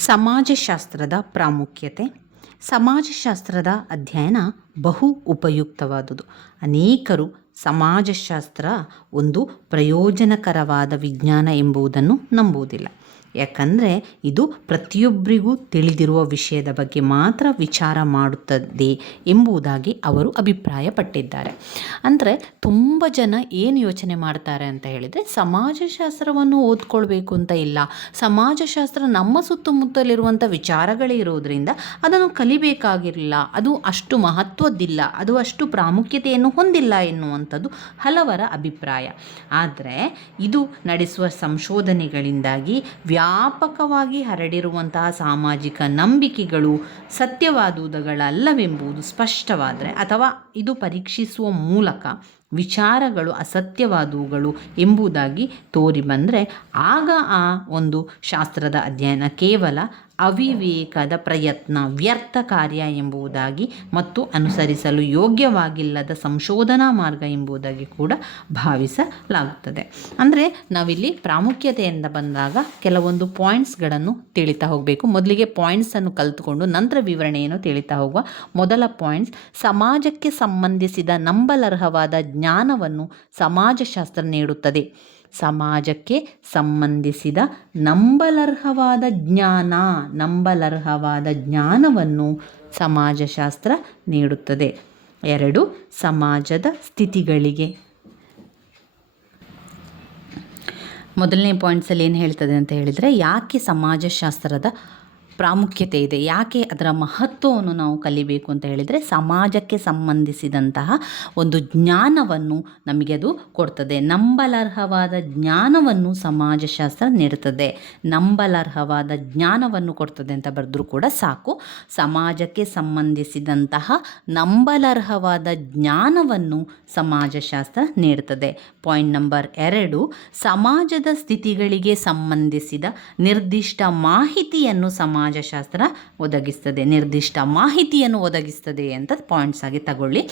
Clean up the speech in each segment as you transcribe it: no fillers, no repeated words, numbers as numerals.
ಸಮಾಜಶಾಸ್ತ್ರದ ಪ್ರಾಮುಖ್ಯತೆ. ಸಮಾಜಶಾಸ್ತ್ರದ ಅಧ್ಯಯನ ಬಹು ಉಪಯುಕ್ತವಾದುದು. ಅನೇಕರು ಸಮಾಜಶಾಸ್ತ್ರ ಒಂದು ಪ್ರಯೋಜನಕರವಾದ ವಿಜ್ಞಾನ ಎಂಬುದನ್ನು ನಂಬುವುದಿಲ್ಲ. ಯಾಕಂದರೆ ಇದು ಪ್ರತಿಯೊಬ್ಬರಿಗೂ ತಿಳಿದಿರುವ ವಿಷಯದ ಬಗ್ಗೆ ಮಾತ್ರ ವಿಚಾರ ಮಾಡುತ್ತದೆ ಎಂಬುದಾಗಿ ಅವರು ಅಭಿಪ್ರಾಯಪಟ್ಟಿದ್ದಾರೆ. ಅಂದರೆ ತುಂಬ ಜನ ಏನು ಯೋಚನೆ ಮಾಡ್ತಾರೆ ಅಂತ ಹೇಳಿದರೆ, ಸಮಾಜಶಾಸ್ತ್ರವನ್ನು ಓದ್ಕೊಳ್ಬೇಕು ಅಂತ ಇಲ್ಲ, ಸಮಾಜಶಾಸ್ತ್ರ ನಮ್ಮ ಸುತ್ತಮುತ್ತಲಿರುವಂಥ ವಿಚಾರಗಳೇ ಇರೋದರಿಂದ ಅದನ್ನು ಕಲಿಬೇಕಾಗಿರಲಿಲ್ಲ, ಅದು ಅಷ್ಟು ಮಹತ್ವದ್ದಿಲ್ಲ, ಅದು ಅಷ್ಟು ಪ್ರಾಮುಖ್ಯತೆಯನ್ನು ಹೊಂದಿಲ್ಲ ಎನ್ನುವಂಥದ್ದು ಹಲವರ ಅಭಿಪ್ರಾಯ. ಆದರೆ ಇದು ನಡೆಸುವ ಸಂಶೋಧನೆಗಳಿಂದಾಗಿ ವ್ಯಾಪಕವಾಗಿ ಹರಡಿರುವಂತಹ ಸಾಮಾಜಿಕ ನಂಬಿಕೆಗಳು ಸತ್ಯವಾದುವುಗಳಲ್ಲವೆಂಬುದು ಸ್ಪಷ್ಟವಾದರೆ, ಅಥವಾ ಇದು ಪರೀಕ್ಷಿಸುವ ಮೂಲಕ ವಿಚಾರಗಳು ಅಸತ್ಯವಾದವುಗಳು ಎಂಬುದಾಗಿ ತೋರಿ ಬಂದರೆ, ಆಗ ಆ ಒಂದು ಶಾಸ್ತ್ರದ ಅಧ್ಯಯನ ಕೇವಲ ಅವಿವೇಕದ ಪ್ರಯತ್ನ, ವ್ಯರ್ಥ ಕಾರ್ಯ ಎಂಬುದಾಗಿ ಮತ್ತು ಅನುಸರಿಸಲು ಯೋಗ್ಯವಾಗಿಲ್ಲದ ಸಂಶೋಧನಾ ಮಾರ್ಗ ಎಂಬುದಾಗಿ ಕೂಡ ಭಾವಿಸಲಾಗುತ್ತದೆ. ಅಂದರೆ ನಾವಿಲ್ಲಿ ಪ್ರಾಮುಖ್ಯತೆಯಿಂದ ಬಂದಾಗ ಕೆಲವೊಂದು ಪಾಯಿಂಟ್ಸ್ಗಳನ್ನು ತಿಳಿತಾ ಹೋಗಬೇಕು. ಮೊದಲಿಗೆ ಪಾಯಿಂಟ್ಸನ್ನು ಕಲಿತುಕೊಂಡು ನಂತರ ವಿವರಣೆಯನ್ನು ತಿಳಿತಾ ಹೋಗುವ. ಮೊದಲ ಪಾಯಿಂಟ್ಸ್: ಸಮಾಜಕ್ಕೆ ಸಂಬಂಧಿಸಿದ ನಂಬಲರ್ಹವಾದ ಜ್ಞಾನವನ್ನು ಸಮಾಜಶಾಸ್ತ್ರ ನೀಡುತ್ತದೆ. ಸಮಾಜಕ್ಕೆ ಸಂಬಂಧಿಸಿದ ನಂಬಲರ್ಹವಾದ ಜ್ಞಾನವನ್ನು ಸಮಾಜಶಾಸ್ತ್ರ ನೀಡುತ್ತದೆ. 2. ಸಮಾಜದ ಸ್ಥಿತಿಗಳಿಗೆ. ಮೊದಲನೇ ಪಾಯಿಂಟ್ಸಲ್ಲಿ ಏನು ಹೇಳ್ತದೆ ಅಂತ ಹೇಳಿದರೆ, ಯಾಕೆ ಸಮಾಜಶಾಸ್ತ್ರದ ಪ್ರಾಮುಖ್ಯತೆ ಇದೆ, ಯಾಕೆ ಅದರ ಮಹತ್ವವನ್ನು ನಾವು ಕಲಿಬೇಕು ಅಂತ ಹೇಳಿದರೆ, ಸಮಾಜಕ್ಕೆ ಸಂಬಂಧಿಸಿದಂತಹ ಒಂದು ಜ್ಞಾನವನ್ನು ನಮಗೆ ಅದು ಕೊಡ್ತದೆ. ನಂಬಲರ್ಹವಾದ ಜ್ಞಾನವನ್ನು ಸಮಾಜಶಾಸ್ತ್ರ ನೀಡುತ್ತದೆ. ನಂಬಲರ್ಹವಾದ ಜ್ಞಾನವನ್ನು ಕೊಡ್ತದೆ ಅಂತ ಬರೆದ್ರೂ ಕೂಡ ಸಾಕು. ಸಮಾಜಕ್ಕೆ ಸಂಬಂಧಿಸಿದಂತಹ ನಂಬಲರ್ಹವಾದ ಜ್ಞಾನವನ್ನು ಸಮಾಜಶಾಸ್ತ್ರ ನೀಡುತ್ತದೆ. ಪಾಯಿಂಟ್ ನಂಬರ್ 2: ಸಮಾಜದ ಸ್ಥಿತಿಗಳಿಗೆ ಸಂಬಂಧಿಸಿದ ನಿರ್ದಿಷ್ಟ ಮಾಹಿತಿಯನ್ನು ಸಮಾಜಶಾಸ್ತ್ರ ಒದಗಿಸ್ತದೆ. ನಿರ್ದಿಷ್ಟ ಮಾಹಿತಿಯನ್ನು ಒದಗಿಸ್ತದೆ ಅಂತ ಪಾಯಿಂಟ್ಸ್ ಆಗಿ ತಗೊಳ್ಳಿ.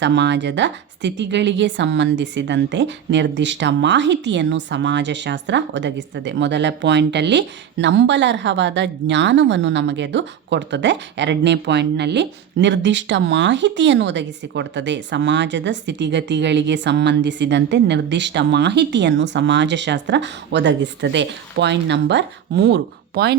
ಸಮಾಜದ ಸ್ಥಿತಿಗಳಿಗೆ ಸಂಬಂಧಿಸಿದಂತೆ ನಿರ್ದಿಷ್ಟ ಮಾಹಿತಿಯನ್ನು ಸಮಾಜಶಾಸ್ತ್ರ ಒದಗಿಸ್ತದೆ. ಮೊದಲ ಪಾಯಿಂಟಲ್ಲಿ ನಂಬಲರ್ಹವಾದ ಜ್ಞಾನವನ್ನು ನಮಗೆ ಅದು ಕೊಡ್ತದೆ. ಎರಡನೇ ಪಾಯಿಂಟ್ನಲ್ಲಿ ನಿರ್ದಿಷ್ಟ ಮಾಹಿತಿಯನ್ನು ಒದಗಿಸಿಕೊಡ್ತದೆ. ಸಮಾಜದ ಸ್ಥಿತಿಗತಿಗಳಿಗೆ ಸಂಬಂಧಿಸಿದಂತೆ ನಿರ್ದಿಷ್ಟ ಮಾಹಿತಿಯನ್ನು ಸಮಾಜಶಾಸ್ತ್ರ ಒದಗಿಸ್ತದೆ. ಪಾಯಿಂಟ್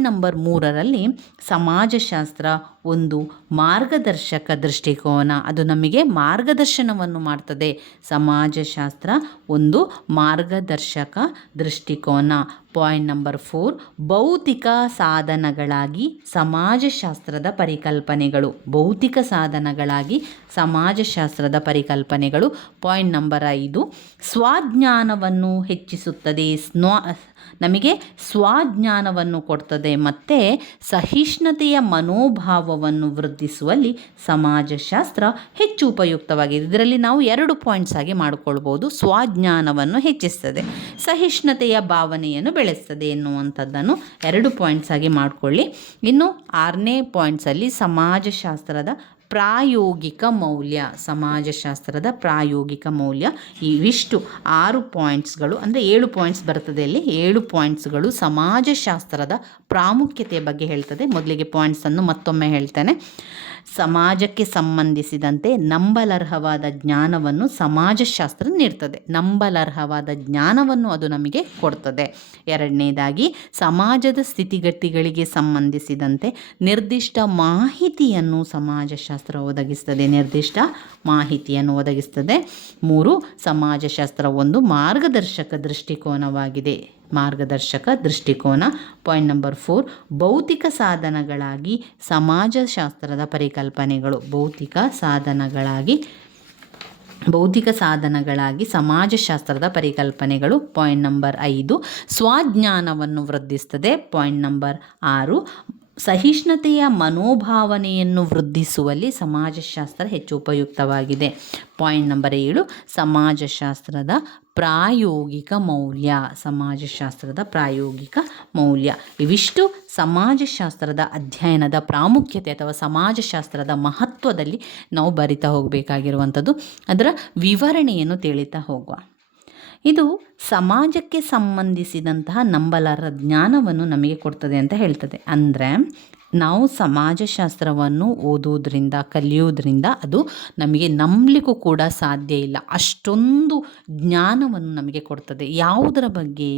ನಂಬರ್ 3ರಲ್ಲಿ ಸಮಾಜಶಾಸ್ತ್ರ ಒಂದು ಮಾರ್ಗದರ್ಶಕ ದೃಷ್ಟಿಕೋನ, ಅದು ನಮಗೆ ಮಾರ್ಗದರ್ಶನವನ್ನು ಮಾಡ್ತದೆ. ಸಮಾಜಶಾಸ್ತ್ರ ಒಂದು ಮಾರ್ಗದರ್ಶಕ ದೃಷ್ಟಿಕೋನ. ಪಾಯಿಂಟ್ ನಂಬರ್ 4: ಭೌತಿಕ ಸಾಧನಗಳಾಗಿ ಸಮಾಜಶಾಸ್ತ್ರದ ಪರಿಕಲ್ಪನೆಗಳು. ಭೌತಿಕ ಸಾಧನಗಳಾಗಿ ಸಮಾಜಶಾಸ್ತ್ರದ ಪರಿಕಲ್ಪನೆಗಳು. ಪಾಯಿಂಟ್ ನಂಬರ್ 5: ಸ್ವಜ್ಞಾನವನ್ನು ಹೆಚ್ಚಿಸುತ್ತದೆ. ನಮಗೆ ಸ್ವಜ್ಞಾನವನ್ನು ಕೊಡ್ತದೆ ಮತ್ತು ಸಹಿಷ್ಣುತೆಯ ಮನೋಭಾವವನ್ನು ವೃದ್ಧಿಸುವಲ್ಲಿ ಸಮಾಜಶಾಸ್ತ್ರ ಹೆಚ್ಚು ಉಪಯುಕ್ತವಾಗಿದೆ. ಇದರಲ್ಲಿ ನಾವು 2 ಪಾಯಿಂಟ್ಸ್ ಆಗಿ ಮಾಡಿಕೊಳ್ಬೋದು. ಸ್ವಜ್ಞಾನವನ್ನು ಹೆಚ್ಚಿಸ್ತದೆ, ಸಹಿಷ್ಣುತೆಯ ಭಾವನೆಯನ್ನು ಬೆಳೆಸ್ತದೆ ಎನ್ನುವಂಥದ್ದನ್ನು 2 ಪಾಯಿಂಟ್ಸ್ ಆಗಿ ಮಾಡಿಕೊಳ್ಳಿ. ಇನ್ನು 6ನೇ ಪಾಯಿಂಟ್ಸಲ್ಲಿ ಸಮಾಜಶಾಸ್ತ್ರದ ಪ್ರಾಯೋಗಿಕ ಮೌಲ್ಯ. ಸಮಾಜಶಾಸ್ತ್ರದ ಪ್ರಾಯೋಗಿಕ ಮೌಲ್ಯ. ಇವಿಷ್ಟು 6 ಪಾಯಿಂಟ್ಸ್ಗಳು, ಅಂದರೆ 7 ಪಾಯಿಂಟ್ಸ್ ಬರ್ತದೆ ಇಲ್ಲಿ. 7 ಪಾಯಿಂಟ್ಸ್ಗಳು ಸಮಾಜಶಾಸ್ತ್ರದ ಪ್ರಾಮುಖ್ಯತೆಯ ಬಗ್ಗೆ ಹೇಳ್ತದೆ. ಮೊದಲಿಗೆ ಪಾಯಿಂಟ್ಸನ್ನು ಮತ್ತೊಮ್ಮೆ ಹೇಳ್ತೇನೆ. ಸಮಾಜಕ್ಕೆ ಸಂಬಂಧಿಸಿದಂತೆ ನಂಬಲರ್ಹವಾದ ಜ್ಞಾನವನ್ನು ಸಮಾಜಶಾಸ್ತ್ರ ನೀಡ್ತದೆ. ನಂಬಲರ್ಹವಾದ ಜ್ಞಾನವನ್ನು ಅದು ನಮಗೆ ಕೊಡ್ತದೆ. ಎರಡನೇದಾಗಿ, ಸಮಾಜದ ಸ್ಥಿತಿಗತಿಗಳಿಗೆ ಸಂಬಂಧಿಸಿದಂತೆ ನಿರ್ದಿಷ್ಟ ಮಾಹಿತಿಯನ್ನು ಸಮಾಜಶಾಸ್ತ್ರ ಒದಗಿಸ್ತದೆ. ನಿರ್ದಿಷ್ಟ ಮಾಹಿತಿಯನ್ನು ಒದಗಿಸ್ತದೆ. 3, ಸಮಾಜಶಾಸ್ತ್ರ ಒಂದು ಮಾರ್ಗದರ್ಶಕ ದೃಷ್ಟಿಕೋನವಾಗಿದೆ. ಮಾರ್ಗದರ್ಶಕ ದೃಷ್ಟಿಕೋನ. ಪಾಯಿಂಟ್ ನಂಬರ್ 4: ಭೌತಿಕ ಸಾಧನಗಳಾಗಿ ಸಮಾಜಶಾಸ್ತ್ರದ ಪರಿಕಲ್ಪನೆಗಳು. ಭೌತಿಕ ಸಾಧನಗಳಾಗಿ ಸಮಾಜಶಾಸ್ತ್ರದ ಪರಿಕಲ್ಪನೆಗಳು. Point number 5: ಸ್ವಜ್ಞಾನವನ್ನು ವೃದ್ಧಿಸ್ತದೆ. ಪಾಯಿಂಟ್ ನಂಬರ್ 6: ಸಹಿಷ್ಣುತೆಯ ಮನೋಭಾವನೆಯನ್ನು ವೃದ್ಧಿಸುವಲ್ಲಿ ಸಮಾಜಶಾಸ್ತ್ರ ಹೆಚ್ಚು ಉಪಯುಕ್ತವಾಗಿದೆ. ಪಾಯಿಂಟ್ ನಂಬರ್ 7: ಸಮಾಜಶಾಸ್ತ್ರದ ಪ್ರಾಯೋಗಿಕ ಮೌಲ್ಯ. ಸಮಾಜಶಾಸ್ತ್ರದ ಪ್ರಾಯೋಗಿಕ ಮೌಲ್ಯ. ಇವಿಷ್ಟು ಸಮಾಜಶಾಸ್ತ್ರದ ಅಧ್ಯಯನದ ಪ್ರಾಮುಖ್ಯತೆ ಅಥವಾ ಸಮಾಜಶಾಸ್ತ್ರದ ಮಹತ್ವದಲ್ಲಿ ನಾವು ಬರಿತಾ ಹೋಗಬೇಕಾಗಿರುವಂಥದ್ದು. ಅದರ ವಿವರಣೆಯನ್ನು ತಿಳಿತಾ ಹೋಗುವ. ಇದು ಸಮಾಜಕ್ಕೆ ಸಂಬಂಧಿಸಿದಂತಹ ನಂಬಲಾರ ಜ್ಞಾನವನ್ನು ನಮಗೆ ಕೊಡ್ತದೆ ಅಂತ ಹೇಳ್ತದೆ. ಅಂದರೆ ನಾವು ಸಮಾಜಶಾಸ್ತ್ರವನ್ನು ಓದುವುದರಿಂದ ಕಲಿಯೋದ್ರಿಂದ ಅದು ನಮಗೆ ನಂಬಲಿಕ್ಕೂ ಕೂಡ ಸಾಧ್ಯ ಇಲ್ಲ, ಅಷ್ಟೊಂದು ಜ್ಞಾನವನ್ನು ನಮಗೆ ಕೊಡ್ತದೆ. ಯಾವುದರ ಬಗ್ಗೆ?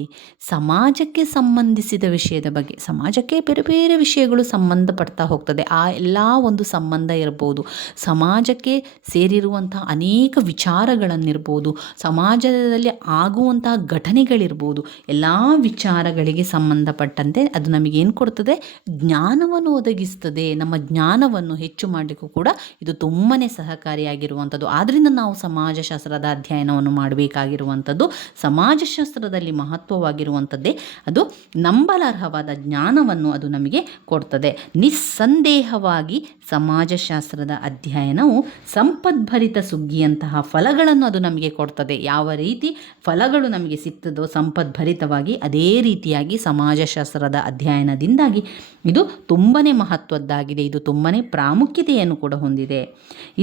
ಸಮಾಜಕ್ಕೆ ಸಂಬಂಧಿಸಿದ ವಿಷಯದ ಬಗ್ಗೆ. ಸಮಾಜಕ್ಕೆ ಬೇರೆ ಬೇರೆ ವಿಷಯಗಳು ಸಂಬಂಧಪಡ್ತಾ ಹೋಗ್ತದೆ. ಆ ಎಲ್ಲ ಒಂದು ಸಂಬಂಧ ಇರ್ಬೋದು, ಸಮಾಜಕ್ಕೆ ಸೇರಿರುವಂತಹ ಅನೇಕ ವಿಚಾರಗಳನ್ನಿರ್ಬೋದು, ಸಮಾಜದಲ್ಲಿ ಆಗುವಂತಹ ಘಟನೆಗಳಿರ್ಬೋದು, ಎಲ್ಲ ವಿಚಾರಗಳಿಗೆ ಸಂಬಂಧಪಟ್ಟಂತೆ ಅದು ನಮಗೇನು ಕೊಡ್ತದೆ? ಜ್ಞಾನವನ್ನು ಒದಗಿಸ್ತದೆ. ನಮ್ಮ ಜ್ಞಾನವನ್ನು ಹೆಚ್ಚು ಮಾಡಲಿಕ್ಕೂ ಕೂಡ ಇದು ತುಂಬಾ ಸಹಕಾರಿಯಾಗಿರುವಂಥದ್ದು. ಆದ್ದರಿಂದ ನಾವು ಸಮಾಜಶಾಸ್ತ್ರದ ಅಧ್ಯಯನವನ್ನು ಮಾಡಬೇಕಾಗಿರುವಂಥದ್ದು. ಸಮಾಜಶಾಸ್ತ್ರದಲ್ಲಿ ಮಹತ್ವವಾಗಿರುವಂಥದ್ದೇ ಅದು ನಂಬಲಾರ್ಹವಾದ ಜ್ಞಾನವನ್ನು ಅದು ನಮಗೆ ಕೊಡ್ತದೆ. ನಿಸ್ಸಂದೇಹವಾಗಿ ಸಮಾಜಶಾಸ್ತ್ರದ ಅಧ್ಯಯನವು ಸಂಪದ್ಭರಿತ ಸುಗ್ಗಿಯಂತಹ ಫಲಗಳನ್ನು ಅದು ನಮಗೆ ಕೊಡ್ತದೆ. ಯಾವ ರೀತಿ ಫಲಗಳು ನಮಗೆ ಸಿಗ್ತದೋ ಸಂಪದ್ಭರಿತವಾಗಿ, ಅದೇ ರೀತಿಯಾಗಿ ಸಮಾಜಶಾಸ್ತ್ರದ ಅಧ್ಯಯನದಿಂದಾಗಿ ಇದು ತುಂಬಾ ಮಹತ್ವದ್ದಾಗಿದೆ. ಇದು ತುಂಬಾ ಪ್ರಾಮುಖ್ಯತೆಯನ್ನು ಕೂಡ ಹೊಂದಿದೆ.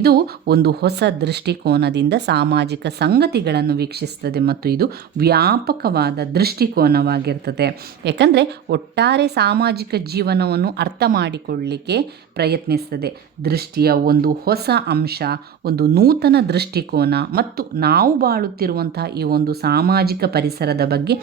ಇದು ಒಂದು ಹೊಸ ದೃಷ್ಟಿಕೋನದಿಂದ ಸಾಮಾಜಿಕ ಸಂಗತಿಗಳನ್ನು ವೀಕ್ಷಿಸ್ತದೆ ಮತ್ತು ಇದು ವ್ಯಾಪಕವಾದ ದೃಷ್ಟಿಕೋನವಾಗಿರ್ತದೆ. ಯಾಕಂದರೆ ಒಟ್ಟಾರೆ ಸಾಮಾಜಿಕ ಜೀವನವನ್ನು ಅರ್ಥ ಮಾಡಿಕೊಳ್ಳಲಿಕ್ಕೆ ಪ್ರಯತ್ನಿಸ್ತದೆ. ದೃಷ್ಟಿಯ ಒಂದು ಹೊಸ ಅಂಶ, ಒಂದು ನೂತನ ದೃಷ್ಟಿಕೋನ ಮತ್ತು ನಾವು ಬಾಳುತ್ತಿರುವಂತಹ ಈ ಒಂದು ಸಾಮಾಜಿಕ ಪರಿಸರದ ಬಗ್ಗೆ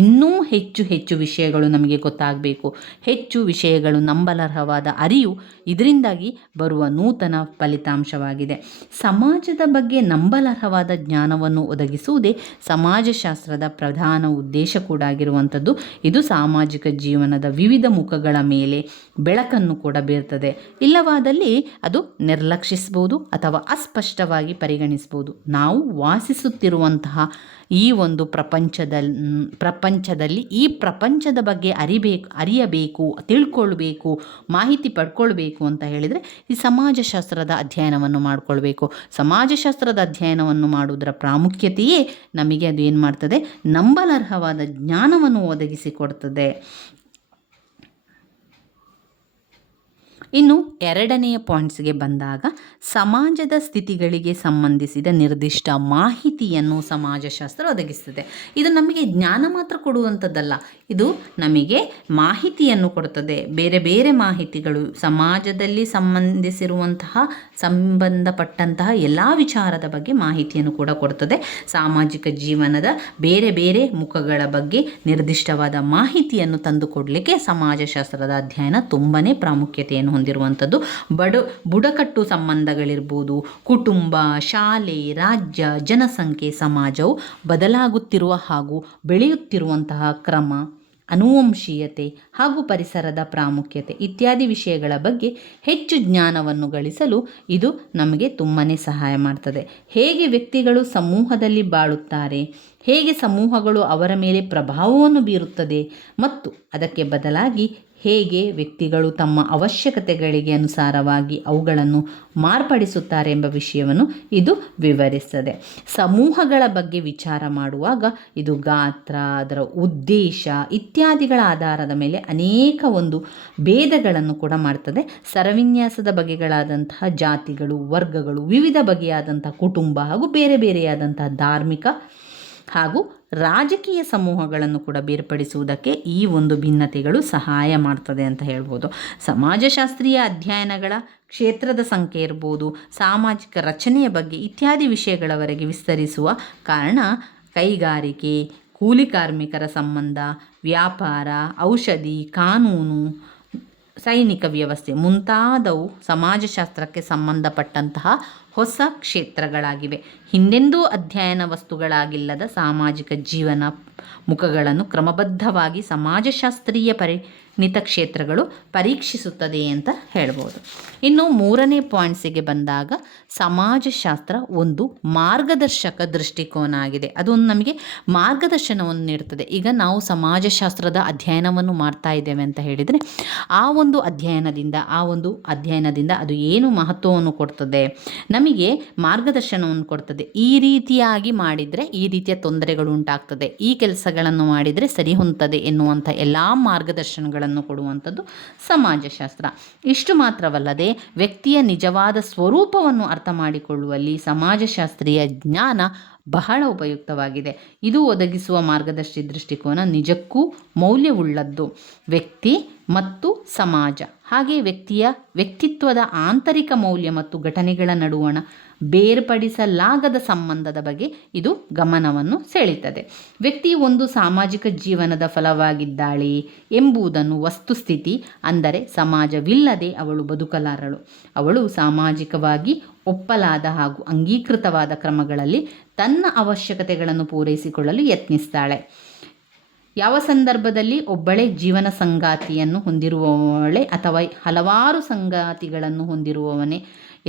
ಇನ್ನೂ ಹೆಚ್ಚು ಹೆಚ್ಚು ವಿಷಯಗಳು ನಮಗೆ ಗೊತ್ತಾಗಬೇಕು. ಹೆಚ್ಚು ವಿಷಯಗಳು ನಂಬಲರ್ಹವಾದ ಅರಿವು ಇದರಿಂದಾಗಿ ಬರುವ ನೂತನ ಫಲಿತಾಂಶವಾಗಿದೆ. ಸಮಾಜದ ಬಗ್ಗೆ ನಂಬಲರ್ಹವಾದ ಜ್ಞಾನವನ್ನು ಒದಗಿಸುವುದೇ ಸಮಾಜಶಾಸ್ತ್ರದ ಪ್ರಧಾನ ಉದ್ದೇಶ ಕೂಡ ಆಗಿರುವಂಥದ್ದು. ಇದು ಸಾಮಾಜಿಕ ಜೀವನದ ವಿವಿಧ ಮುಖಗಳ ಮೇಲೆ ಬೆಳಕನ್ನು ಕೂಡ ಬೀರ್ತದೆ. ಇಲ್ಲವಾದಲ್ಲಿ ಅದು ನಿರ್ಲಕ್ಷಿಸಬಹುದು ಅಥವಾ ಅಸ್ಪಷ್ಟವಾಗಿ ಪರಿಗಣಿಸಬಹುದು. ನಾವು ವಾಸಿಸುತ್ತಿರುವಂತಹ ಈ ಒಂದು ಪ್ರಪಂಚದಲ್ಲಿ ಈ ಪ್ರಪಂಚದ ಬಗ್ಗೆ ಅರಿಯಬೇಕು, ತಿಳ್ಕೊಳ್ಬೇಕು, ಮಾಹಿತಿ ಪಡ್ಕೊಳ್ಬೇಕು ಅಂತ ಹೇಳಿದರೆ ಈ ಸಮಾಜಶಾಸ್ತ್ರದ ಅಧ್ಯಯನವನ್ನು ಮಾಡಿಕೊಳ್ಬೇಕು. ಸಮಾಜಶಾಸ್ತ್ರದ ಅಧ್ಯಯನವನ್ನು ಮಾಡುವುದರ ಪ್ರಾಮುಖ್ಯತೆಯೇ ನಮಗೆ ಅದು ಏನು ಮಾಡ್ತದೆ? ನಂಬಲರ್ಹವಾದ ಜ್ಞಾನವನ್ನು ಒದಗಿಸಿಕೊಡ್ತದೆ. ಇನ್ನು ಎರಡನೆಯ ಪಾಯಿಂಟ್ಸ್ಗೆ ಬಂದಾಗ, ಸಮಾಜದ ಸ್ಥಿತಿಗಳಿಗೆ ಸಂಬಂಧಿಸಿದ ನಿರ್ದಿಷ್ಟ ಮಾಹಿತಿಯನ್ನು ಸಮಾಜಶಾಸ್ತ್ರ ಒದಗಿಸ್ತದೆ. ಇದು ನಮಗೆ ಜ್ಞಾನ ಮಾತ್ರ ಕೊಡುವಂಥದ್ದಲ್ಲ, ಇದು ನಮಗೆ ಮಾಹಿತಿಯನ್ನು ಕೊಡ್ತದೆ. ಬೇರೆ ಬೇರೆ ಮಾಹಿತಿಗಳು ಸಮಾಜದಲ್ಲಿ ಸಂಬಂಧಪಟ್ಟಂತಹ ಎಲ್ಲ ವಿಚಾರದ ಬಗ್ಗೆ ಮಾಹಿತಿಯನ್ನು ಕೂಡ ಕೊಡ್ತದೆ. ಸಾಮಾಜಿಕ ಜೀವನದ ಬೇರೆ ಬೇರೆ ಮುಖಗಳ ಬಗ್ಗೆ ನಿರ್ದಿಷ್ಟವಾದ ಮಾಹಿತಿಯನ್ನು ತಂದುಕೊಡಲಿಕ್ಕೆ ಸಮಾಜಶಾಸ್ತ್ರದ ಅಧ್ಯಯನ ತುಂಬಾ ಪ್ರಾಮುಖ್ಯತೆಯನ್ನು ಹೊಂದಿರುವಂಥದ್ದು. ಬುಡಕಟ್ಟು ಸಂಬಂಧಗಳಿರ್ಬೋದು, ಕುಟುಂಬ, ಶಾಲೆ, ರಾಜ್ಯ, ಜನಸಂಖ್ಯೆ, ಸಮಾಜವು ಬದಲಾಗುತ್ತಿರುವ ಹಾಗೂ ಬೆಳೆಯುತ್ತಿರುವಂತಹ ಕ್ರಮ, ಅನುವಂಶೀಯತೆ ಹಾಗೂ ಪರಿಸರದ ಪ್ರಾಮುಖ್ಯತೆ ಇತ್ಯಾದಿ ವಿಷಯಗಳ ಬಗ್ಗೆ ಹೆಚ್ಚು ಜ್ಞಾನವನ್ನು ಗಳಿಸಲು ಇದು ನಮಗೆ ತುಂಬಾ ಸಹಾಯ ಮಾಡ್ತದೆ. ಹೇಗೆ ವ್ಯಕ್ತಿಗಳು ಸಮೂಹದಲ್ಲಿ ಬಾಳುತ್ತಾರೆ, ಹೇಗೆ ಸಮೂಹಗಳು ಅವರ ಮೇಲೆ ಪ್ರಭಾವವನ್ನು ಬೀರುತ್ತದೆ ಮತ್ತು ಅದಕ್ಕೆ ಬದಲಾಗಿ ಹೇಗೆ ವ್ಯಕ್ತಿಗಳು ತಮ್ಮ ಅವಶ್ಯಕತೆಗಳಿಗೆ ಅನುಸಾರವಾಗಿ ಅವುಗಳನ್ನು ಮಾರ್ಪಡಿಸುತ್ತಾರೆ ಎಂಬ ವಿಷಯವನ್ನು ಇದು ವಿವರಿಸ್ತದೆ. ಸಮೂಹಗಳ ಬಗ್ಗೆ ವಿಚಾರ ಮಾಡುವಾಗ ಇದು ಗಾತ್ರ, ಅದರ ಉದ್ದೇಶ ಇತ್ಯಾದಿಗಳ ಆಧಾರದ ಮೇಲೆ ಅನೇಕ ಒಂದು ಭೇದಗಳನ್ನು ಕೂಡ ಮಾಡ್ತದೆ. ಸರವಿನ್ಯಾಸದ ಬಗೆಗಳಾದಂತಹ ಜಾತಿಗಳು, ವರ್ಗಗಳು, ವಿವಿಧ ಬಗೆಯಾದಂತಹ ಕುಟುಂಬ ಹಾಗೂ ಬೇರೆ ಬೇರೆಯಾದಂತಹ ಧಾರ್ಮಿಕ ಹಾಗೂ ರಾಜಕೀಯ ಸಮೂಹಗಳನ್ನು ಕೂಡ ಬೇರ್ಪಡಿಸುವುದಕ್ಕೆ ಈ ಒಂದು ಭಿನ್ನತೆಗಳು ಸಹಾಯ ಮಾಡ್ತದೆ ಅಂತ ಹೇಳ್ಬೋದು. ಸಮಾಜಶಾಸ್ತ್ರೀಯ ಅಧ್ಯಯನಗಳ ಕ್ಷೇತ್ರದ ಸಂಖ್ಯೆ ಇರ್ಬೋದು, ಸಾಮಾಜಿಕ ರಚನೆಯ ಬಗ್ಗೆ ಇತ್ಯಾದಿ ವಿಷಯಗಳವರೆಗೆ ವಿಸ್ತರಿಸುವ ಕಾರಣ ಕೈಗಾರಿಕೆ, ಕೂಲಿ ಕಾರ್ಮಿಕರ ಸಂಬಂಧ, ವ್ಯಾಪಾರ, ಔಷಧಿ, ಕಾನೂನು, ಸೈನಿಕ ವ್ಯವಸ್ಥೆ ಮುಂತಾದವು ಸಮಾಜಶಾಸ್ತ್ರಕ್ಕೆ ಸಂಬಂಧಪಟ್ಟಂತಹ ಹೊಸ ಕ್ಷೇತ್ರಗಳಾಗಿವೆ. ಹಿಂದೆಂದೂ ಅಧ್ಯಯನ ವಸ್ತುಗಳಾಗಿಲ್ಲದ ಸಾಮಾಜಿಕ ಜೀವನ ಮುಖಗಳನ್ನು ಕ್ರಮಬದ್ಧವಾಗಿ ಸಮಾಜಶಾಸ್ತ್ರೀಯ ಪರಿಣಿತ ಕ್ಷೇತ್ರಗಳು ಪರೀಕ್ಷಿಸುತ್ತದೆ ಅಂತ ಹೇಳ್ಬೋದು. ಇನ್ನು ಮೂರನೇ ಪಾಯಿಂಟ್ಸಿಗೆ ಬಂದಾಗ, ಸಮಾಜಶಾಸ್ತ್ರ ಒಂದು ಮಾರ್ಗದರ್ಶಕ ದೃಷ್ಟಿಕೋನ ಆಗಿದೆ. ಅದೊಂದು ನಮಗೆ ಮಾರ್ಗದರ್ಶನವನ್ನು ನೀಡುತ್ತದೆ. ಈಗ ನಾವು ಸಮಾಜಶಾಸ್ತ್ರದ ಅಧ್ಯಯನವನ್ನು ಮಾಡ್ತಾ ಇದ್ದೇವೆ ಅಂತ ಹೇಳಿದರೆ ಆ ಒಂದು ಅಧ್ಯಯನದಿಂದ ಅದು ಏನು ಮಹತ್ವವನ್ನು ಕೊಡ್ತದೆ, ನಮಗೆ ಮಾರ್ಗದರ್ಶನವನ್ನು ಕೊಡ್ತದೆ. ಈ ರೀತಿಯಾಗಿ ಮಾಡಿದರೆ ಈ ರೀತಿಯ ತೊಂದರೆಗಳು ಉಂಟಾಗ್ತದೆ, ಈ ಕೆಲಸಗಳನ್ನು ಮಾಡಿದರೆ ಸರಿ ಹೊಂದುತ್ತದೆ ಎನ್ನುವಂಥ ಎಲ್ಲ ಮಾರ್ಗದರ್ಶನಗಳನ್ನು ಕೊಡುವಂಥದ್ದು ಸಮಾಜಶಾಸ್ತ್ರ. ಇಷ್ಟು ಮಾತ್ರವಲ್ಲದೆ ವ್ಯಕ್ತಿಯ ನಿಜವಾದ ಸ್ವರೂಪವನ್ನು ಅರ್ಥ ಮಾಡಿಕೊಳ್ಳುವಲ್ಲಿ ಸಮಾಜಶಾಸ್ತ್ರೀಯ ಜ್ಞಾನ ಬಹಳ ಉಪಯುಕ್ತವಾಗಿದೆ. ಇದು ಒದಗಿಸುವ ಮಾರ್ಗದರ್ಶಿ ದೃಷ್ಟಿಕೋನ ನಿಜಕ್ಕೂ ಮೌಲ್ಯವುಳ್ಳದ್ದು. ವ್ಯಕ್ತಿ ಮತ್ತು ಸಮಾಜ, ಹಾಗೆ ವ್ಯಕ್ತಿತ್ವದ ಆಂತರಿಕ ಮೌಲ್ಯ ಮತ್ತು ಘಟನೆಗಳ ನಡುವಣ ಬೇರ್ಪಡಿಸಲಾಗದ ಸಂಬಂಧದ ಬಗ್ಗೆ ಇದು ಗಮನವನ್ನು ಸೆಳೀತದೆ. ವ್ಯಕ್ತಿಯು ಒಂದು ಸಾಮಾಜಿಕ ಜೀವನದ ಫಲವಾಗಿದ್ದಾಳೆ ಎಂಬುದನ್ನು ವಸ್ತುಸ್ಥಿತಿ. ಅಂದರೆ ಸಮಾಜವಿಲ್ಲದೆ ಅವಳು ಬದುಕಲಾರಳು. ಅವಳು ಸಾಮಾಜಿಕವಾಗಿ ಒಪ್ಪಲಾದ ಹಾಗೂ ಅಂಗೀಕೃತವಾದ ಕ್ರಮಗಳಲ್ಲಿ ತನ್ನ ಅವಶ್ಯಕತೆಗಳನ್ನು ಪೂರೈಸಿಕೊಳ್ಳಲು ಯತ್ನಿಸ್ತಾಳೆ. ಯಾವ ಸಂದರ್ಭದಲ್ಲಿ ಒಬ್ಬಳೇ ಜೀವನ ಸಂಗಾತಿಯನ್ನು ಹೊಂದಿರುವವಳೆ ಅಥವಾ ಹಲವಾರು ಸಂಗಾತಿಗಳನ್ನು ಹೊಂದಿರುವವನೇ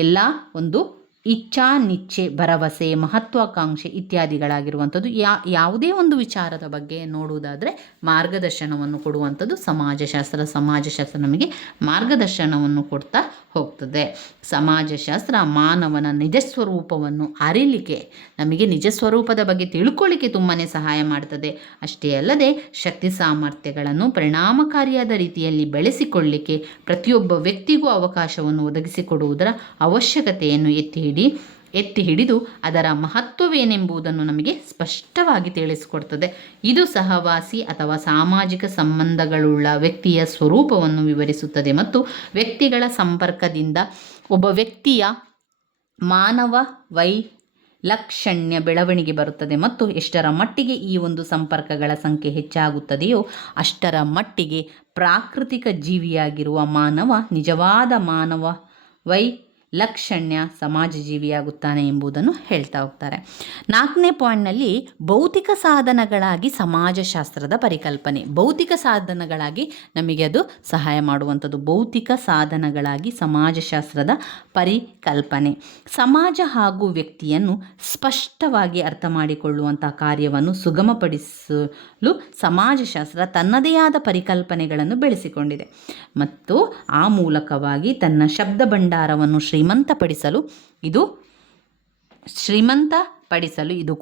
ಎಲ್ಲ ಒಂದು ಇಚ್ಛಾ, ನಿಚ್ಛೆ, ಭರವಸೆ, ಮಹತ್ವಾಕಾಂಕ್ಷೆ ಇತ್ಯಾದಿಗಳಾಗಿರುವಂಥದ್ದು. ಯಾವುದೇ ಒಂದು ವಿಚಾರದ ಬಗ್ಗೆ ನೋಡುವುದಾದರೆ ಮಾರ್ಗದರ್ಶನವನ್ನು ಕೊಡುವಂಥದ್ದು ಸಮಾಜಶಾಸ್ತ್ರ ನಮಗೆ ಮಾರ್ಗದರ್ಶನವನ್ನು ಕೊಡ್ತಾ ಹೋಗ್ತದೆ. ಸಮಾಜಶಾಸ್ತ್ರ ಮಾನವನ ನಿಜ ಸ್ವರೂಪವನ್ನು ಅರಿಲಿಕ್ಕೆ, ನಮಗೆ ನಿಜ ಸ್ವರೂಪದ ಬಗ್ಗೆ ತಿಳ್ಕೊಳ್ಳಿಕ್ಕೆ ತುಂಬಾ ಸಹಾಯ ಮಾಡ್ತದೆ. ಅಷ್ಟೇ ಅಲ್ಲದೆ ಶಕ್ತಿ ಸಾಮರ್ಥ್ಯಗಳನ್ನು ಪರಿಣಾಮಕಾರಿಯಾದ ರೀತಿಯಲ್ಲಿ ಬೆಳೆಸಿಕೊಳ್ಳಲಿಕ್ಕೆ ಪ್ರತಿಯೊಬ್ಬ ವ್ಯಕ್ತಿಗೂ ಅವಕಾಶವನ್ನು ಒದಗಿಸಿಕೊಡುವುದರ ಅವಶ್ಯಕತೆಯನ್ನು ಎತ್ತಿ ಹಿಡಿದು ಅದರ ಮಹತ್ವವೇನೆಂಬುದನ್ನು ನಮಗೆ ಸ್ಪಷ್ಟವಾಗಿ ತಿಳಿಸಿಕೊಡ್ತದೆ. ಇದು ಸಹವಾಸಿ ಅಥವಾ ಸಾಮಾಜಿಕ ಸಂಬಂಧಗಳುಳ್ಳ ವ್ಯಕ್ತಿಯ ಸ್ವರೂಪವನ್ನು ವಿವರಿಸುತ್ತದೆ ಮತ್ತು ವ್ಯಕ್ತಿಗಳ ಸಂಪರ್ಕದಿಂದ ಒಬ್ಬ ವ್ಯಕ್ತಿಯ ಮಾನವ ವೈಲಕ್ಷಣ್ಯ ಬೆಳವಣಿಗೆ ಬರುತ್ತದೆ ಮತ್ತು ಎಷ್ಟರ ಮಟ್ಟಿಗೆ ಈ ಒಂದು ಸಂಪರ್ಕಗಳ ಸಂಖ್ಯೆ ಹೆಚ್ಚಾಗುತ್ತದೆಯೋ ಅಷ್ಟರ ಮಟ್ಟಿಗೆ ಪ್ರಾಕೃತಿಕ ಜೀವಿಯಾಗಿರುವ ಮಾನವ ನಿಜವಾದ ಮಾನವ ಲಕ್ಷಣ್ಯ ಸಮಾಜ ಜೀವಿಯಾಗುತ್ತಾನೆ ಎಂಬುದನ್ನು ಹೇಳ್ತಾ ಹೋಗ್ತಾರೆ. 4ನೇ ಪಾಯಿಂಟ್ನಲ್ಲಿ ಭೌತಿಕ ಸಾಧನಗಳಾಗಿ ಸಮಾಜಶಾಸ್ತ್ರದ ಪರಿಕಲ್ಪನೆ. ಭೌತಿಕ ಸಾಧನಗಳಾಗಿ ನಮಗೆ ಅದು ಸಹಾಯ ಮಾಡುವಂಥದ್ದು. ಭೌತಿಕ ಸಾಧನಗಳಾಗಿ ಸಮಾಜಶಾಸ್ತ್ರದ ಪರಿಕಲ್ಪನೆ ಸಮಾಜ ಹಾಗೂ ವ್ಯಕ್ತಿಯನ್ನು ಸ್ಪಷ್ಟವಾಗಿ ಅರ್ಥ ಮಾಡಿಕೊಳ್ಳುವಂಥ ಕಾರ್ಯವನ್ನು ಸುಗಮಪಡಿಸಲು ಸಮಾಜಶಾಸ್ತ್ರ ತನ್ನದೇ ಆದ ಪರಿಕಲ್ಪನೆಗಳನ್ನು ಬೆಳೆಸಿಕೊಂಡಿದೆ ಮತ್ತು ಆ ಮೂಲಕವಾಗಿ ತನ್ನ ಶಬ್ದ ಭಂಡಾರವನ್ನು ಶ್ರೀಮಂತಪಡಿಸಲು ಇದು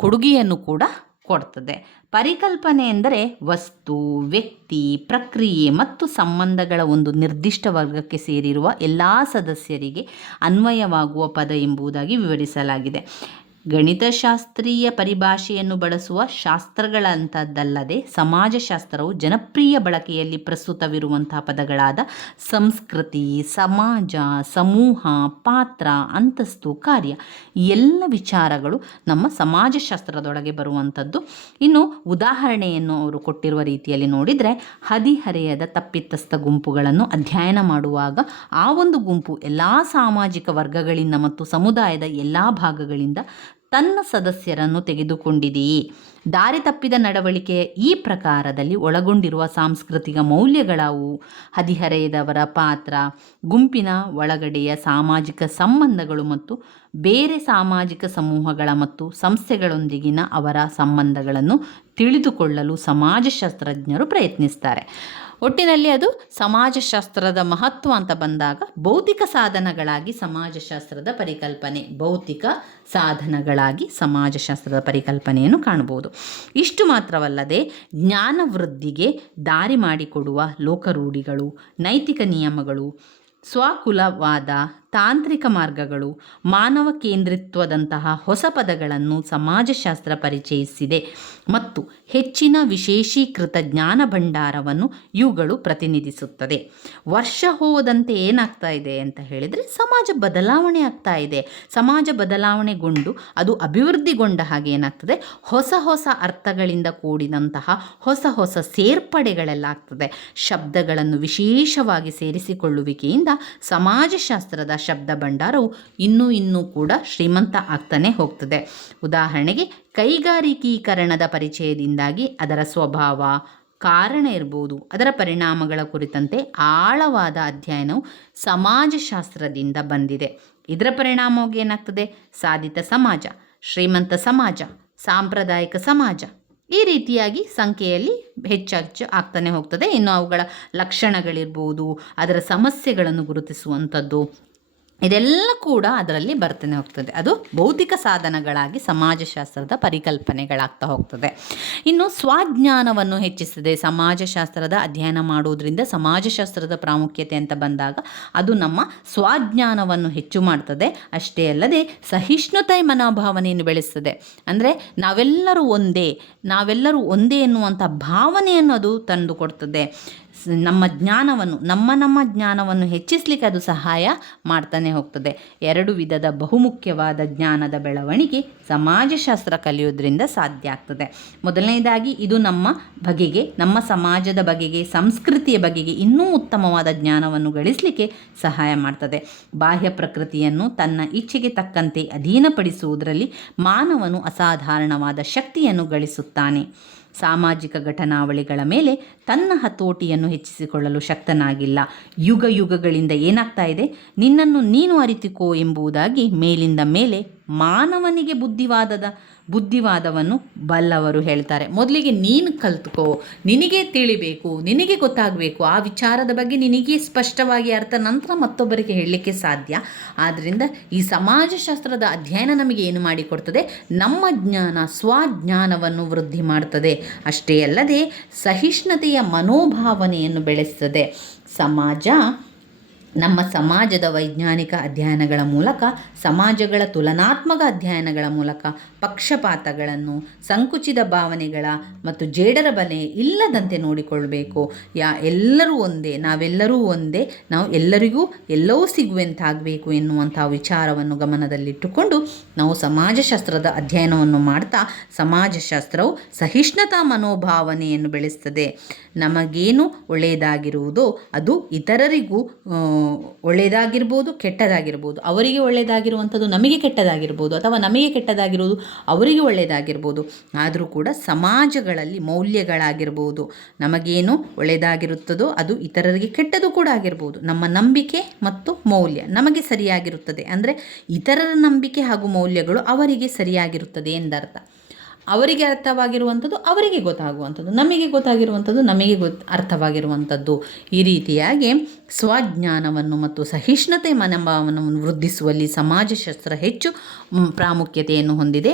ಕೊಡುಗೆಯನ್ನು ಕೂಡ ಕೊಡ್ತದೆ. ಪರಿಕಲ್ಪನೆ ಎಂದರೆ ವಸ್ತು, ವ್ಯಕ್ತಿ, ಪ್ರಕ್ರಿಯೆ ಮತ್ತು ಸಂಬಂಧಗಳ ಒಂದು ನಿರ್ದಿಷ್ಟ ವರ್ಗಕ್ಕೆ ಸೇರಿರುವ ಎಲ್ಲ ಸದಸ್ಯರಿಗೆ ಅನ್ವಯವಾಗುವ ಪದ ಎಂಬುದಾಗಿ ವಿವರಿಸಲಾಗಿದೆ. ಗಣಿತಶಾಸ್ತ್ರೀಯ ಪರಿಭಾಷೆಯನ್ನು ಬಳಸುವ ಶಾಸ್ತ್ರಗಳಂಥದ್ದಲ್ಲದೆ ಸಮಾಜಶಾಸ್ತ್ರವು ಜನಪ್ರಿಯ ಬಳಕೆಯಲ್ಲಿ ಪ್ರಸ್ತುತವಿರುವಂತಹ ಪದಗಳಾದ ಸಂಸ್ಕೃತಿ, ಸಮಾಜ, ಸಮೂಹ, ಪಾತ್ರ, ಅಂತಸ್ತು, ಕಾರ್ಯ ಎಲ್ಲ ವಿಚಾರಗಳು ನಮ್ಮ ಸಮಾಜಶಾಸ್ತ್ರದೊಳಗೆ ಬರುವಂಥದ್ದು. ಇನ್ನು ಉದಾಹರಣೆಯನ್ನು ಅವರು ಕೊಟ್ಟಿರುವ ರೀತಿಯಲ್ಲಿ ನೋಡಿದರೆ, ಹದಿಹರೆಯದ ತಪ್ಪಿತಸ್ಥ ಗುಂಪುಗಳನ್ನು ಅಧ್ಯಯನ ಮಾಡುವಾಗ ಆ ಒಂದು ಗುಂಪು ಎಲ್ಲ ಸಾಮಾಜಿಕ ವರ್ಗಗಳಿಂದ ಮತ್ತು ಸಮುದಾಯದ ಎಲ್ಲ ಭಾಗಗಳಿಂದ ತನ್ನ ಸದಸ್ಯರನ್ನು ತೆಗೆದುಕೊಂಡಿದೆಯೇ? ದಾರಿ ತಪ್ಪಿದ ನಡವಳಿಕೆಯ ಈ ಪ್ರಕಾರದಲ್ಲಿ ಒಳಗೊಂಡಿರುವ ಸಾಂಸ್ಕೃತಿಕ ಮೌಲ್ಯಗಳಾವು? ಹದಿಹರೆಯದವರ ಪಾತ್ರ, ಗುಂಪಿನ ಒಳಗಡೆಯ ಸಾಮಾಜಿಕ ಸಂಬಂಧಗಳು ಮತ್ತು ಬೇರೆ ಸಾಮಾಜಿಕ ಸಮೂಹಗಳ ಮತ್ತು ಸಂಸ್ಥೆಗಳೊಂದಿಗಿನ ಅವರ ಸಂಬಂಧಗಳನ್ನು ತಿಳಿದುಕೊಳ್ಳಲು ಸಮಾಜಶಾಸ್ತ್ರಜ್ಞರು ಪ್ರಯತ್ನಿಸ್ತಾರೆ. ಒಟ್ಟಿನಲ್ಲಿ ಅದು ಸಮಾಜಶಾಸ್ತ್ರದ ಮಹತ್ವ ಅಂತ ಬಂದಾಗ ಭೌತಿಕ ಸಾಧನಗಳಾಗಿ ಸಮಾಜಶಾಸ್ತ್ರದ ಪರಿಕಲ್ಪನೆ, ಭೌತಿಕ ಸಾಧನಗಳಾಗಿ ಸಮಾಜಶಾಸ್ತ್ರದ ಪರಿಕಲ್ಪನೆಯನ್ನು ಕಾಣಬಹುದು. ಇಷ್ಟು ಮಾತ್ರವಲ್ಲದೆ ಜ್ಞಾನ ವೃದ್ಧಿಗೆ ದಾರಿ ಮಾಡಿಕೊಡುವ ಲೋಕರೂಢಿಗಳು, ನೈತಿಕ ನಿಯಮಗಳು, ಸ್ವಕುಲವಾದ, ತಾಂತ್ರಿಕ ಮಾರ್ಗಗಳು, ಮಾನವ ಕೇಂದ್ರಿತ್ವದಂತಹ ಹೊಸ ಪದಗಳನ್ನು ಸಮಾಜಶಾಸ್ತ್ರ ಪರಿಚಯಿಸಿದೆ ಮತ್ತು ಹೆಚ್ಚಿನ ವಿಶೇಷೀಕೃತ ಜ್ಞಾನ ಭಂಡಾರವನ್ನು ಇವುಗಳು ಪ್ರತಿನಿಧಿಸುತ್ತದೆ. ವರ್ಷ ಹೋದಂತೆ ಏನಾಗ್ತಾ ಇದೆ ಅಂತ ಹೇಳಿದರೆ ಸಮಾಜ ಬದಲಾವಣೆ ಆಗ್ತಾ ಇದೆ. ಸಮಾಜ ಬದಲಾವಣೆಗೊಂಡು ಅದು ಅಭಿವೃದ್ಧಿಗೊಂಡ ಹಾಗೆ ಏನಾಗ್ತದೆ, ಹೊಸ ಹೊಸ ಅರ್ಥಗಳಿಂದ ಕೂಡಿದಂತಹ ಹೊಸ ಸೇರ್ಪಡೆಗಳೆಲ್ಲ ಆಗ್ತದೆ. ಶಬ್ದಗಳನ್ನು ವಿಶೇಷವಾಗಿ ಸೇರಿಸಿಕೊಳ್ಳುವಿಕೆಯಿಂದ ಸಮಾಜಶಾಸ್ತ್ರದ ಶಬ್ದ ಭಂಡಾರವು ಇನ್ನೂ ಕೂಡ ಶ್ರೀಮಂತ ಆಗ್ತಾನೆ ಹೋಗ್ತದೆ. ಉದಾಹರಣೆಗೆ ಕೈಗಾರಿಕೀಕರಣದ ಪರಿಚಯದಿಂದಾಗಿ ಅದರ ಸ್ವಭಾವ, ಕಾರಣ ಇರ್ಬೋದು, ಅದರ ಪರಿಣಾಮಗಳ ಕುರಿತಂತೆ ಆಳವಾದ ಅಧ್ಯಯನವು ಸಮಾಜಶಾಸ್ತ್ರದಿಂದ ಬಂದಿದೆ. ಇದರ ಪರಿಣಾಮವಾಗಿ ಏನಾಗ್ತದೆ, ಸಾಧಿತ ಸಮಾಜ, ಶ್ರೀಮಂತ ಸಮಾಜ, ಸಾಂಪ್ರದಾಯಿಕ ಸಮಾಜ, ಈ ರೀತಿಯಾಗಿ ಸಂಖ್ಯೆಯಲ್ಲಿ ಹೆಚ್ಚು ಆಗ್ತಾನೆ ಹೋಗ್ತದೆ. ಇನ್ನು ಅವುಗಳ ಲಕ್ಷಣಗಳಿರ್ಬೋದು, ಅದರ ಸಮಸ್ಯೆಗಳನ್ನು ಗುರುತಿಸುವಂಥದ್ದು, ಇದೆಲ್ಲ ಕೂಡ ಅದರಲ್ಲಿ ಬರ್ತಾನೆ ಹೋಗ್ತದೆ. ಅದು ಭೌತಿಕ ಸಾಧನಗಳಾಗಿ ಸಮಾಜಶಾಸ್ತ್ರದ ಪರಿಕಲ್ಪನೆಗಳಾಗ್ತಾ ಹೋಗ್ತದೆ. ಇನ್ನು ಸ್ವಜ್ಞಾನವನ್ನು ಹೆಚ್ಚಿಸ್ತದೆ. ಸಮಾಜಶಾಸ್ತ್ರದ ಅಧ್ಯಯನ ಮಾಡುವುದರಿಂದ ಸಮಾಜಶಾಸ್ತ್ರದ ಪ್ರಾಮುಖ್ಯತೆ ಅಂತ ಬಂದಾಗ ಅದು ನಮ್ಮ ಸ್ವಜ್ಞಾನವನ್ನು ಹೆಚ್ಚು ಮಾಡ್ತದೆ. ಅಷ್ಟೇ ಅಲ್ಲದೆ ಸಹಿಷ್ಣುತೆ ಮನೋಭಾವನೆಯನ್ನು ಬೆಳೆಸ್ತದೆ. ಅಂದರೆ ನಾವೆಲ್ಲರೂ ಒಂದೇ ಎನ್ನುವಂಥ ಭಾವನೆಯನ್ನು ಅದು ತಂದು ಕೊಡ್ತದೆ. ನಮ್ಮ ಜ್ಞಾನವನ್ನು ಹೆಚ್ಚಿಸಲಿಕ್ಕೆ ಅದು ಸಹಾಯ ಮಾಡ್ತಾನೆ ಹೋಗ್ತದೆ. 2 ವಿಧದ ಬಹುಮುಖ್ಯವಾದ ಜ್ಞಾನದ ಬೆಳವಣಿಗೆ ಸಮಾಜಶಾಸ್ತ್ರ ಕಲಿಯೋದ್ರಿಂದ ಸಾಧ್ಯ ಆಗ್ತದೆ. ಮೊದಲನೇದಾಗಿ ಇದು ನಮ್ಮ ಸಮಾಜದ ಬಗೆಗೆ, ಸಂಸ್ಕೃತಿಯ ಬಗೆಗೆ ಇನ್ನೂ ಉತ್ತಮವಾದ ಜ್ಞಾನವನ್ನು ಗಳಿಸಲಿಕ್ಕೆ ಸಹಾಯ ಮಾಡ್ತದೆ. ಬಾಹ್ಯ ಪ್ರಕೃತಿಯನ್ನು ತನ್ನ ಇಚ್ಛೆಗೆ ತಕ್ಕಂತೆ ಅಧೀನಪಡಿಸುವುದರಲ್ಲಿ ಮಾನವನು ಅಸಾಧಾರಣವಾದ ಶಕ್ತಿಯನ್ನು ಗಳಿಸುತ್ತಾನೆ. ಸಾಮಾಜಿಕ ಘಟನಾವಳಿಗಳ ಮೇಲೆ ತನ್ನ ಹತೋಟಿಯನ್ನು ಹೆಚ್ಚಿಸಿಕೊಳ್ಳಲು ಶಕ್ತನಾಗಿಲ್ಲ. ಯುಗಗಳಿಂದ ಏನಾಗ್ತಾ ಇದೆ, ನಿನ್ನನ್ನು ನೀನು ಅರಿತುಕೋ ಎಂಬುದಾಗಿ ಮೇಲಿಂದ ಮೇಲೆ ಮಾನವನಿಗೆ ಬುದ್ಧಿವಾದವನ್ನು ಬಲ್ಲವರು ಹೇಳ್ತಾರೆ. ಮೊದಲಿಗೆ ನೀನು ಕಲ್ತ್ಕೋ, ನಿನಗೆ ತಿಳಿಬೇಕು, ನಿನಗೆ ಗೊತ್ತಾಗಬೇಕು, ಆ ವಿಚಾರದ ಬಗ್ಗೆ ನಿನಗೆ ಸ್ಪಷ್ಟವಾಗಿ ಅರ್ಥ, ನಂತರ ಮತ್ತೊಬ್ಬರಿಗೆ ಹೇಳಲಿಕ್ಕೆ ಸಾಧ್ಯ. ಆದ್ದರಿಂದ ಈ ಸಮಾಜಶಾಸ್ತ್ರದ ಅಧ್ಯಯನ ನಮಗೆ ಏನು ಮಾಡಿಕೊಡ್ತದೆ, ನಮ್ಮ ಸ್ವಜ್ಞಾನವನ್ನು ವೃದ್ಧಿ ಮಾಡ್ತದೆ. ಅಷ್ಟೇ ಅಲ್ಲದೆ ಸಹಿಷ್ಣುತೆಯ ಮನೋಭಾವನೆಯನ್ನು ಬೆಳೆಸ್ತದೆ. ನಮ್ಮ ಸಮಾಜದ ವೈಜ್ಞಾನಿಕ ಅಧ್ಯಯನಗಳ ಮೂಲಕ, ಸಮಾಜಗಳ ತುಲನಾತ್ಮಕ ಅಧ್ಯಯನಗಳ ಮೂಲಕ ಪಕ್ಷಪಾತಗಳನ್ನು, ಸಂಕುಚಿತ ಭಾವನೆಗಳ ಮತ್ತು ಜೇಡರ ಬಲೆ ಇಲ್ಲದಂತೆ ನೋಡಿಕೊಳ್ಬೇಕು. ಎಲ್ಲರೂ ಒಂದೇ, ನಾವೆಲ್ಲರೂ ಒಂದೇ, ನಾವು ಎಲ್ಲರಿಗೂ ಎಲ್ಲವೂ ಸಿಗುವಂತಾಗಬೇಕು ಎನ್ನುವಂಥ ವಿಚಾರವನ್ನು ಗಮನದಲ್ಲಿಟ್ಟುಕೊಂಡು ನಾವು ಸಮಾಜಶಾಸ್ತ್ರದ ಅಧ್ಯಯನವನ್ನು ಮಾಡ್ತಾ, ಸಮಾಜಶಾಸ್ತ್ರವು ಸಹಿಷ್ಣುತಾ ಮನೋಭಾವನೆಯನ್ನು ಬೆಳೆಸ್ತದೆ. ನಮಗೇನು ಒಳ್ಳೆಯದಾಗಿರುವುದೋ ಅದು ಇತರರಿಗೂ ಒಳ್ಳೆಯದಾಗಿರ್ಬೋದು, ಕೆಟ್ಟದಾಗಿರ್ಬೋದು. ಅವರಿಗೆ ಒಳ್ಳೆಯದಾಗಿರುವಂಥದ್ದು ನಮಗೆ ಕೆಟ್ಟದಾಗಿರ್ಬೋದು, ಅಥವಾ ನಮಗೆ ಕೆಟ್ಟದಾಗಿರುವುದು ಅವರಿಗೆ ಒಳ್ಳೆಯದಾಗಿರ್ಬೋದು. ಆದರೂ ಕೂಡ ಸಮಾಜಗಳಲ್ಲಿ ಮೌಲ್ಯಗಳಾಗಿರ್ಬೋದು, ನಮಗೇನು ಒಳ್ಳೆಯದಾಗಿರುತ್ತದೋ ಅದು ಇತರರಿಗೆ ಕೆಟ್ಟದು ಕೂಡ ಆಗಿರ್ಬೋದು. ನಮ್ಮ ನಂಬಿಕೆ ಮತ್ತು ಮೌಲ್ಯ ನಮಗೆ ಸರಿಯಾಗಿರುತ್ತದೆ, ಅಂದರೆ ಇತರರ ನಂಬಿಕೆ ಹಾಗೂ ಮೌಲ್ಯಗಳು ಅವರಿಗೆ ಸರಿಯಾಗಿರುತ್ತದೆ ಎಂದರ್ಥ. ಅವರಿಗೆ ಅರ್ಥವಾಗಿರುವಂಥದ್ದು ಅವರಿಗೆ ಗೊತ್ತಾಗುವಂಥದ್ದು, ನಮಗೆ ಗೊತ್ತಾಗಿರುವಂಥದ್ದು ನಮಗೆ ಅರ್ಥವಾಗಿರುವಂಥದ್ದು. ಈ ರೀತಿಯಾಗಿ ಸ್ವಜ್ಞಾನವನ್ನು ಮತ್ತು ಸಹಿಷ್ಣುತೆ ಮನೋಭಾವವನ್ನು ವೃದ್ಧಿಸುವಲ್ಲಿ ಸಮಾಜಶಾಸ್ತ್ರ ಹೆಚ್ಚು ಪ್ರಾಮುಖ್ಯತೆಯನ್ನು ಹೊಂದಿದೆ,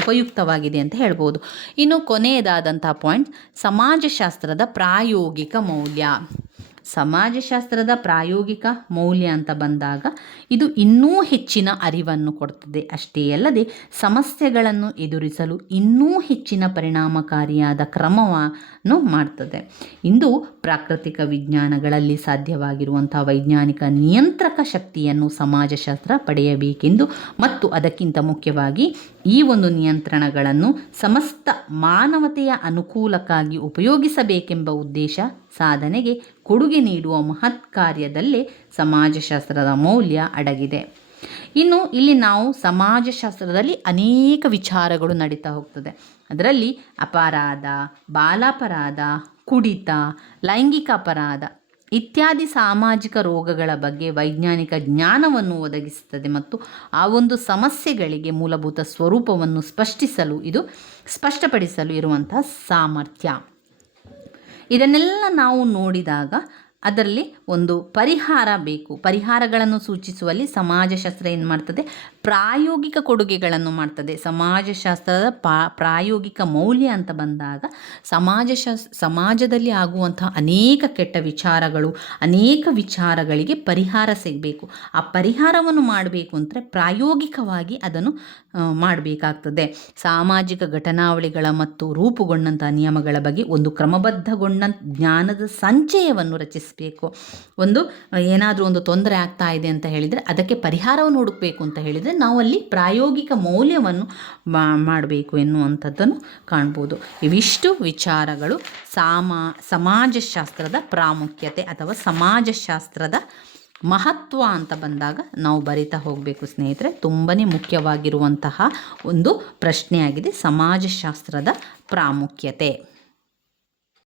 ಉಪಯುಕ್ತವಾಗಿದೆ ಅಂತ ಹೇಳ್ಬೋದು. ಇನ್ನು ಕೊನೆಯದಾದಂಥ ಪಾಯಿಂಟ್, ಸಮಾಜಶಾಸ್ತ್ರದ ಪ್ರಾಯೋಗಿಕ ಮೌಲ್ಯ. ಸಮಾಜಶಾಸ್ತ್ರದ ಪ್ರಾಯೋಗಿಕ ಮೌಲ್ಯ ಅಂತ ಬಂದಾಗ ಇದು ಇನ್ನೂ ಹೆಚ್ಚಿನ ಅರಿವನ್ನು ಕೊಡ್ತದೆ. ಅಷ್ಟೇ ಅಲ್ಲದೆ ಸಮಸ್ಯೆಗಳನ್ನು ಎದುರಿಸಲು ಇನ್ನೂ ಹೆಚ್ಚಿನ ಪರಿಣಾಮಕಾರಿಯಾದ ಕ್ರಮವನ್ನು ಮಾಡ್ತದೆ. ಇಂದು ಪ್ರಾಕೃತಿಕ ವಿಜ್ಞಾನಗಳಲ್ಲಿ ಸಾಧ್ಯವಾಗಿರುವಂಥ ವೈಜ್ಞಾನಿಕ ನಿಯಂತ್ರಕ ಶಕ್ತಿಯನ್ನು ಸಮಾಜಶಾಸ್ತ್ರ ಪಡೆಯಬೇಕೆಂದು ಮತ್ತು ಅದಕ್ಕಿಂತ ಮುಖ್ಯವಾಗಿ ಈ ಒಂದು ನಿಯಂತ್ರಣಗಳನ್ನು ಸಮಸ್ತ ಮಾನವತೆಯ ಅನುಕೂಲಕ್ಕಾಗಿ ಉಪಯೋಗಿಸಬೇಕೆಂಬ ಉದ್ದೇಶ ಸಾಧನೆಗೆ ಕೊಡುಗೆ ನೀಡುವ ಮಹತ್ ಕಾರ್ಯದಲ್ಲೇ ಸಮಾಜಶಾಸ್ತ್ರದ ಮೌಲ್ಯ ಅಡಗಿದೆ. ಇನ್ನು ಇಲ್ಲಿ ನಾವು ಸಮಾಜಶಾಸ್ತ್ರದಲ್ಲಿ ಅನೇಕ ವಿಚಾರಗಳು ನಡೀತಾ ಹೋಗ್ತದೆ. ಅದರಲ್ಲಿ ಅಪರಾಧ, ಬಾಲಾಪರಾಧ, ಕುಡಿತ, ಲೈಂಗಿಕ ಅಪರಾಧ ಇತ್ಯಾದಿ ಸಾಮಾಜಿಕ ರೋಗಗಳ ಬಗ್ಗೆ ವೈಜ್ಞಾನಿಕ ಜ್ಞಾನವನ್ನು ಒದಗಿಸುತ್ತದೆ ಮತ್ತು ಆ ಒಂದು ಸಮಸ್ಯೆಗಳಿಗೆ ಮೂಲಭೂತ ಸ್ವರೂಪವನ್ನು ಸ್ಪಷ್ಟಪಡಿಸಲು ಇರುವಂತಹ ಸಾಮರ್ಥ್ಯ. ಇದನ್ನೆಲ್ಲ ನಾವು ನೋಡಿದಾಗ ಅದರಲ್ಲಿ ಒಂದು ಪರಿಹಾರ ಬೇಕು. ಪರಿಹಾರಗಳನ್ನು ಸೂಚಿಸುವಲ್ಲಿ ಸಮಾಜಶಾಸ್ತ್ರ ಏನು ಮಾಡ್ತದೆ, ಪ್ರಾಯೋಗಿಕ ಕೊಡುಗೆಗಳನ್ನು ಮಾಡ್ತದೆ. ಸಮಾಜಶಾಸ್ತ್ರದ ಪ್ರಾಯೋಗಿಕ ಮೌಲ್ಯ ಅಂತ ಬಂದಾಗ ಸಮಾಜದಲ್ಲಿ ಆಗುವಂತಹ ಅನೇಕ ಕೆಟ್ಟ ವಿಚಾರಗಳು, ಅನೇಕ ವಿಚಾರಗಳಿಗೆ ಪರಿಹಾರ ಸಿಗಬೇಕು. ಆ ಪರಿಹಾರವನ್ನು ಮಾಡಬೇಕು ಅಂದರೆ ಪ್ರಾಯೋಗಿಕವಾಗಿ ಅದನ್ನು ಮಾಡಬೇಕಾಗ್ತದೆ. ಸಾಮಾಜಿಕ ಘಟನಾವಳಿಗಳ ಮತ್ತು ರೂಪುಗೊಂಡಂಥ ನಿಯಮಗಳ ಬಗ್ಗೆ ಒಂದು ಕ್ರಮಬದ್ಧಗೊಂಡ ಜ್ಞಾನದ ಸಂಚಯವನ್ನು ರಚಿಸಬೇಕು. ಏನಾದರೂ ಒಂದು ತೊಂದರೆ ಆಗ್ತಾ ಇದೆ ಅಂತ ಹೇಳಿದರೆ ಅದಕ್ಕೆ ಪರಿಹಾರವನ್ನು ಹುಡುಕಬೇಕು ಅಂತ ಹೇಳಿದರೆ ನಾವು ಅಲ್ಲಿ ಪ್ರಾಯೋಗಿಕ ಮೌಲ್ಯವನ್ನು ಮಾಡಬೇಕು ಎನ್ನುವಂಥದ್ದನ್ನು ಕಾಣ್ಬೋದು. ಇವಿಷ್ಟು ವಿಚಾರಗಳು ಸಮಾಜಶಾಸ್ತ್ರದ ಪ್ರಾಮುಖ್ಯತೆ ಅಥವಾ ಸಮಾಜಶಾಸ್ತ್ರದ ಮಹತ್ವ ಅಂತ ಬಂದಾಗ ನಾವು ಬರಿತಾ ಹೋಗಬೇಕು ಸ್ನೇಹಿತರೆ. ತುಂಬಾ ಮುಖ್ಯವಾಗಿರುವಂತಹ ಒಂದು ಪ್ರಶ್ನೆಯಾಗಿದೆ ಸಮಾಜಶಾಸ್ತ್ರದ ಪ್ರಾಮುಖ್ಯತೆ.